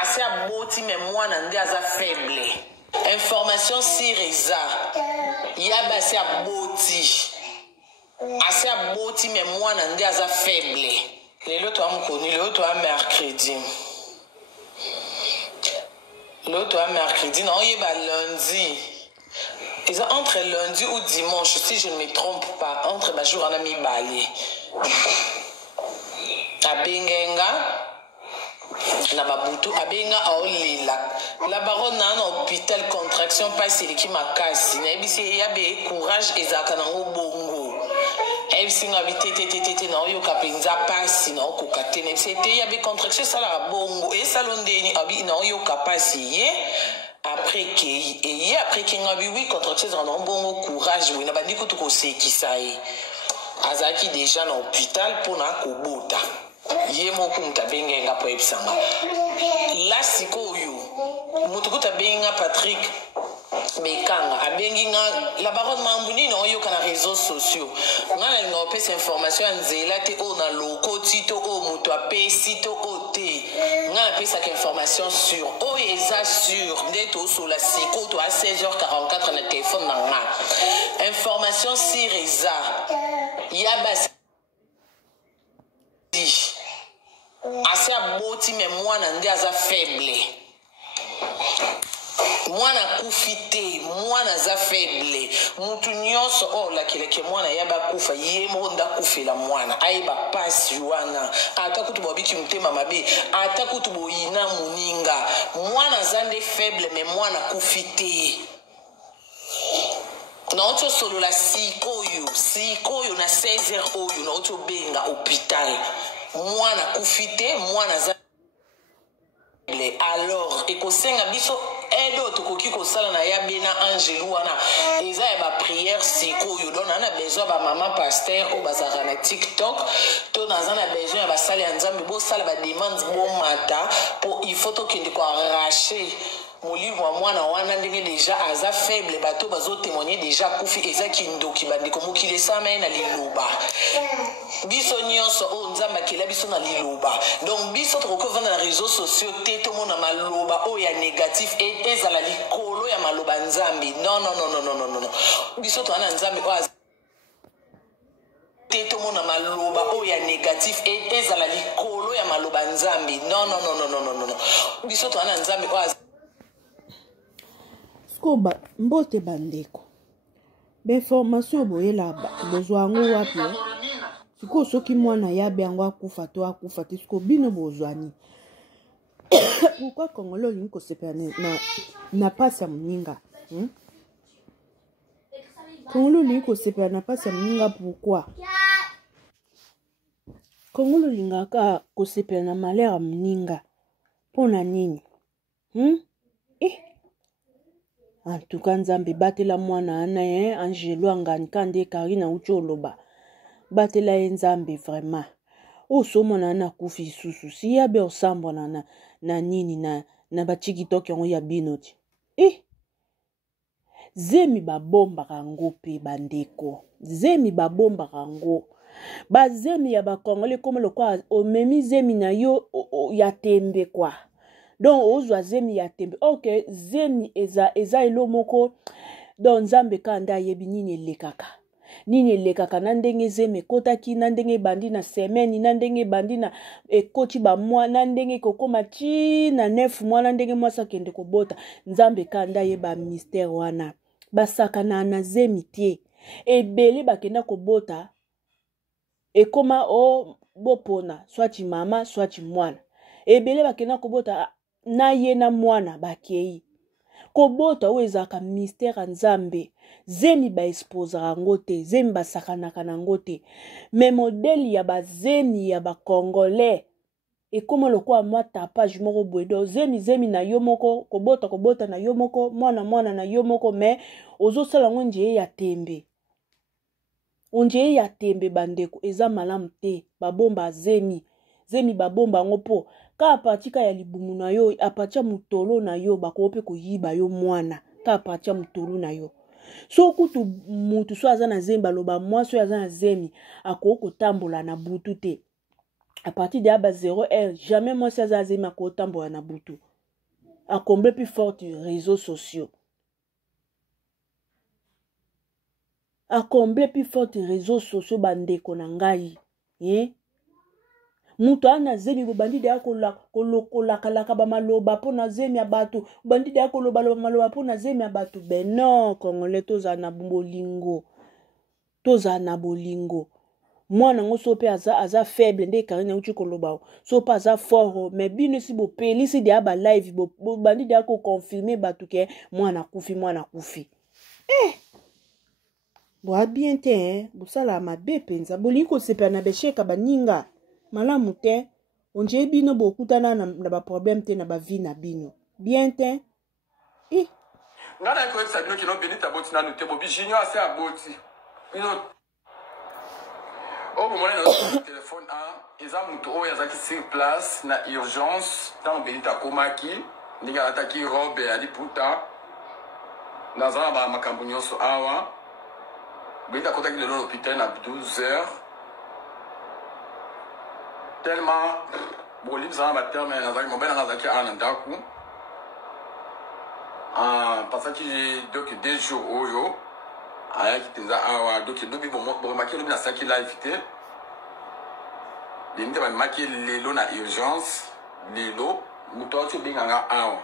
assez aboti mais moi nande aza faible. Information sur Eza. Yaba assez aboti. Assez aboti mais moi nande aza faible. L'autre a connu, l'autre a mercredi. L'autre a mercredi, non, il va lundi. Ils ont entre lundi ou dimanche, si je ne me trompe pas, entre ma jour en ami balé. A Bengenga, na babutu, a Benga a Olila. La baronne a un hôpital contraction, pas si qui m'a cassé. N'abissé y a be courage et zakanango bongo. Si on habite na yo kapenza pasi na okokate ne c'était ya be contraction ça la bongo et salondeni abi na yo kapasi ye après que ngabi oui contraction na bongo courage oui na bandi ko to kosekisa ye azaki déjà na hôpital pour na kobota ye moko mutabenga po ebisanga la sikoyo mutukuta benga Patrick Bekanga abengi nga la baronne mambuni na oyo kana réseaux sociaux ngana linga opesa information nzela te o na loko tito o muto apesi to ote ngana pesa ka information sur o eza sur ndeto sur la siko to à 16h44 na téléphone na nga information sur eza ya basi assez aboti mais moi nande aza faible. Mwana kufite, mwana za faible. Mutu nyonso oh la keleke mwana yaba kufa yemo nda kufela mwana. Aiba pasi wana. Ata kutu bobiki mtema mabe, ata kutu boyina muninga. Mwana zande faible mais mwana kufite. Na ocho solo la sikoyo na 16h oyo na ocho benga hôpital. Mwana kufite, mwana za alors ekosenga biso edo tokoki kosala na ya bena angelu wana eza ya ba prière sikoyo donc na besoin ba maman pasteur o bazaka na TikTok to naza na besoin ya basali ya nzambe bo sala ba demande bo mata pour il faut to kende ko arracher mon livre à moi na wana ndenge déjà aza faible bato bazo témoigner déjà kufi eza kindoki bandeko mokile sama na liloba biso nyonso o nzamba kila biso na liloba donc biso toko vanda na réseaux sociaux te to mona maloba o ya négatif et ezala likolo ya maloba nzambi non biso to ana nzambi o te to mona maloba o ya négatif et ezala likolo ya maloba nzambi non biso to ana nzambi o Koba mbote bandeko information boyela bozwa ngo wapi siko soki mwana yabe yango akufa to akufa te siko bino bozwani pourquoi Congolais olingi kosepela na pasi ya moninga Congolais olingi kosepela na pasi ya moninga pourquoi Congolais olingaka kosepela na malheur ya moninga mpona nini En tout cas, nzambe batela mwana ana ye Angelo angani kande Karina ucholoba. Batela nzambe vraiment. O so mwana na kufi susu si ya be osambo na nini na bachiki toki on ya binoti. Zemi babomba rango pe bandeko. Zemi babomba rango. Ba zemi ya ba Congolais comme le quoi o memi zemi na yo ya tembe kwa. Donc ozwa zemi ya tembe ok zemi eza elo moko donc nzambe kanda yebi nini elekaka na ndenge zemi kotaki na ndenge bandi na semaine na ndenge bandi na ekoti ba mwa na ndenge kokoma chi na 9 mois na ndenge mwasa kende kobota nzambe kanda yeba mystère wana basaka na zemi tie ebele bakenda kobota ekoma o bopona swati mama swati mwana ebele bakenda kobota na ye na mwana bakei kobota o ezaka mystère nzambe zemi ba exposera ngote zemi basakanaka na ngote mais modèle ya bazemi ya ba Congolais ekoma lokwa mwa tapage moko bwedo zemi na yo moko kobota na yo moko mwana na yo moko mais ozosala ngo nje ya tembe onje ya tembe bandeko eza malamu te babomba zemi babomba ngo po ka patika ya libumu na yo apatia mutolo na yo bakope koyiba yo mwana ka patia mutolo na yo so kutu mutu so aza na zemi baloba mwa so aza na zemi akoko tambola na butu te à partir de aba 0 heure jamais moi ça zaze ma kotambo na butu à combler plus fort les réseaux sociaux à combler plus fort les réseaux sociaux bandeko na ngai mutu ana zemi bobandi de kolokalaka bamaloba mpo na zemi ya bato bandi de kolobaloba maloba mpo na zemi ya bato non congolais tozala na bolingo mwana ngo so pe aza faible nde karine uchi koloba so pa aza fort mais bino si bopelisi de aba live bandi de ko confirmer bato ke mwana kufi bo bien te bosala mabe penza bolingi kosepa na besheka baninga malamu te onje bino bokutana na ba problème te na ba vie na bino bien te ngana ko esa bino kino benita boti na nute bo bijinyo ase aboti bino o mo mona na téléphone eza mutu oyo azaki sur place na urgence tant benita komaki ndinga ataki robe ali puta nazana ba makambo nyonso awa benita kotaki lelo l'hôpital na 12 heures tellement bolim ça va terme nazaki mobile nazaki ana ndaku parce que donc 2 jours oyo ayaki tenza awa donc lobi bon maki lobi na saki live te de nte ba maki lelo na urgence lelo muto ati binganga awa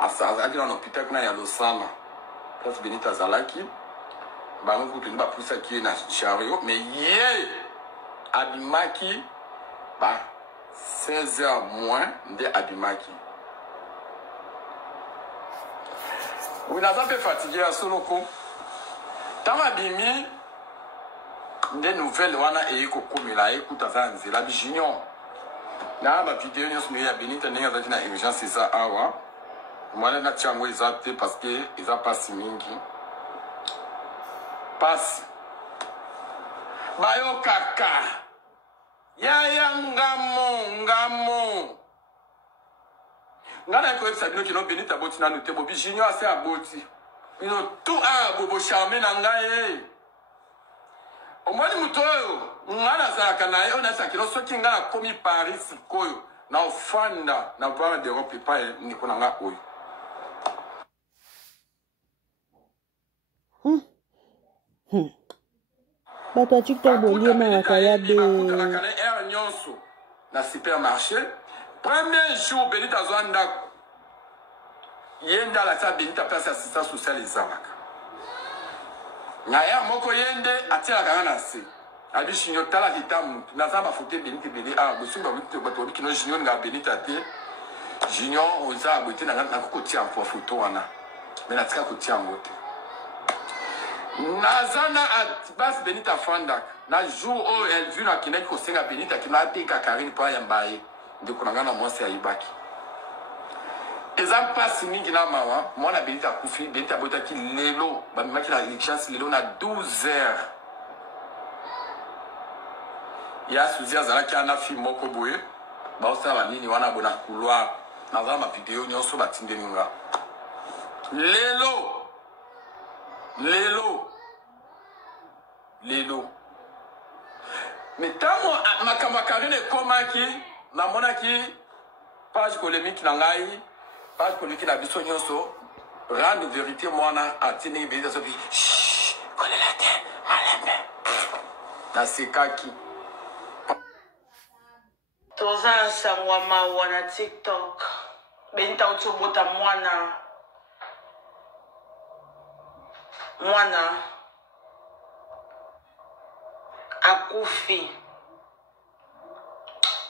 asa azaki na hôpital kuna ya Losana place Benita Zalaki bango kutu ni ba pusa ki na chariot mais abimaki ba 16h moins de abimaki oui naza pe fatigué à soloko tama bimi de nouvelles wana eko komela ekuta za nzela bi junior na ba vidéo nyonso ya Benita ndenge azaki na urgence za awa mwana na tiango ezate parce que eza pasi mingi pasi bayo kaka ya ngamo ngana ko ebisa bino kino Benita boti na nute bobi junior ase aboti bino tout bobo charmer na ngai omoni muto oyo ngana zaka naye ona sakino soki ngana komi Paris koyo na ofanda na voir d'Europe pa ni konanga oyo bato ya TikTok boliema yakayabe na supermarché premier jour Benita Zwanda yenda la ta Benita place assistance sociale ezalaka na ya moko yende atira kanga na se abishi nyo tala kitamu na zamba fote Benita bele bosimba bato bikino junior nga Benita te junior oza abote na kokotia en photo wana mais na tika kotia ngote nazana bas Benita Fandak na jour où elle vu na kinaki ko senga Benita ki na teka Karine pa ya mbaye ndiko nanga na mwasi ya ibaki ezam passe mingi na mawa mwana Benita kufi Benita bota ki lelo ba maki la chance lelo na 12 heures ya Suzy azala ki ana fi moko boye ba osala nini wana bona couloir nazala ma vidéo nyonso batinde ninga lelo mais tamo makamakarine komaki na monaki page polémique na ngai page polémique na biso nyonso rendre vérité mwana atini Benita sofi kolela te malembe na sekaki toza sangwa mawa na TikTok Benita utobota mwana akufi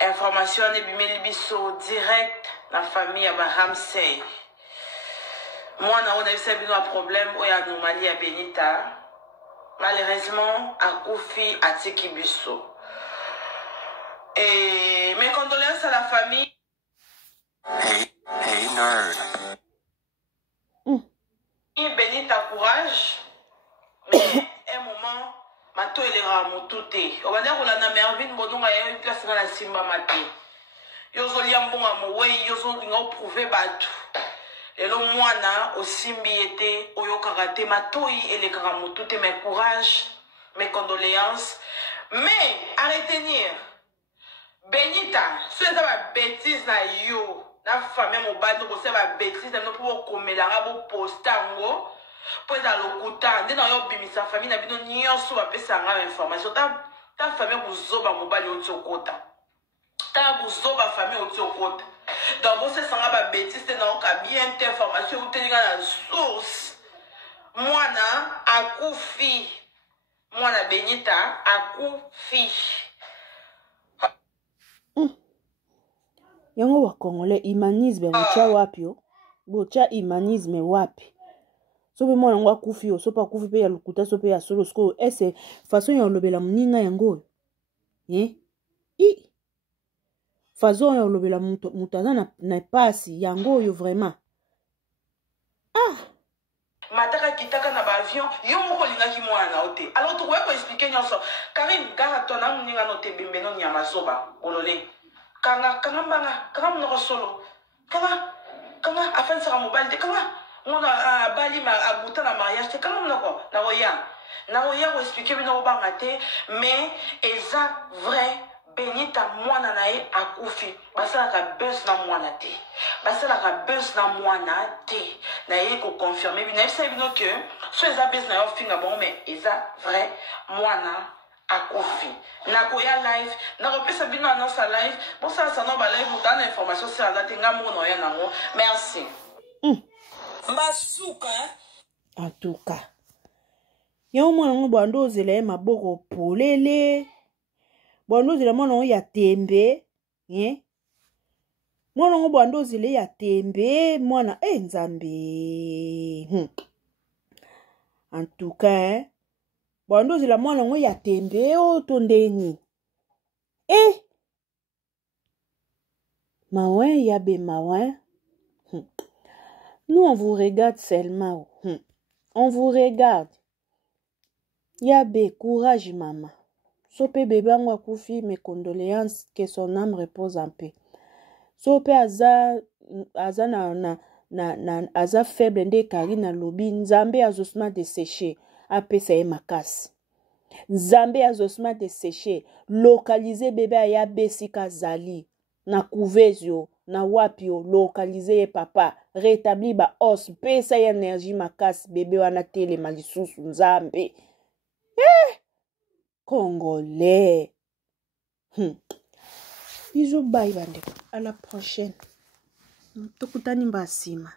information ebimeli biso direct na famille ya Bahamsey mwana on a eu bino problème oyo anomalie ya Benita malheureusement akufi atiki biso et mes condoléances à la famille. Hey nerd. Benita courage mais un moment mato elera motuté on va dire qu'on a Mervin bononga ya une place na simba maté yozo liambonga mowe yozo ngo prouver batu lelo mwana osimbi ete oyo karate matoi elekara motuté mais courage mes condoléances Mais, à retenir, Benita, ce n'est pas ma bêtise na yo. Na famille mon bas, nous c'est ma bêtise, nous pouvons commer la rabo postango. Pour être à l'okuta, nous n'avons pas sa famille, nous n'avons pas de information. Ta famille vous oba mon bas au tiokota. Ta vous oba famille au tiokota. Donc, vous c'est sans ma bêtise, nous n'avons pas bien d'informations, vous tenez la source. Moi, à Koufi. Moi, la Benita, à Koufi. Yango wa Congolais humanisme bocha wapi yo? Bocha humanisme wapi? Sope mwana ngwa kufi yo, sopa kufi pe ya lukuta sope ya solo sko ese façon ya lobela mninga yango. Façon ya lobela mutaza na pasi yango yo vraiment. Mataka kitaka na bavion yo moko lingaki mwana ote. Alors tu ko expliquer nyonso. Karim gara tona mninga no te bimbeno nyama zoba olole. Kanga mnoko solo. Kanga afin sera mobile de kanga. Mona bali ma abuta na mariage te kanga mnoko na oya expliquer bino bangate mais eza vrai Benita mwana na ye akufi basala ka bus na mwana te. Basala ka bus na mwana te. Na ye ko confirmer bino esa bino que so eza bus na yo finga bon mais eza vrai mwana akufi. Na koya live, na repesa bino annonce à live. Pour ça no ba live muta na information sur la date nga mono ya nango. Merci. Mbasuka En tout cas. Yo mwana ngo bando zele maboko polele. Bando zele mwana ya tembe, mwana ngo bando zele ya tembe, mwana nzambe. En tout cas, bando zele mwana ngo ya tembe o tondeni. Mawen yabe mawen. Nous on vous regarde seulement. On vous regarde. Yabe courage maman. Sope bébé angwa kufi, mes condoléances, que son âme repose en paix. Sope aza aza faible nde karina lobi, nzambe azosma de sécher, apesa ye makasi. Nzambe azosma de sécher, localiser bébé aya besika zali, na couvezio, na wapio, localiser ye papa, rétablir ba os, pesa ye énergie makasi, bébé wana tele malisusu nzambe. Congolais. Bisous, bye, bande. À la prochaine. Tokutani mbasima.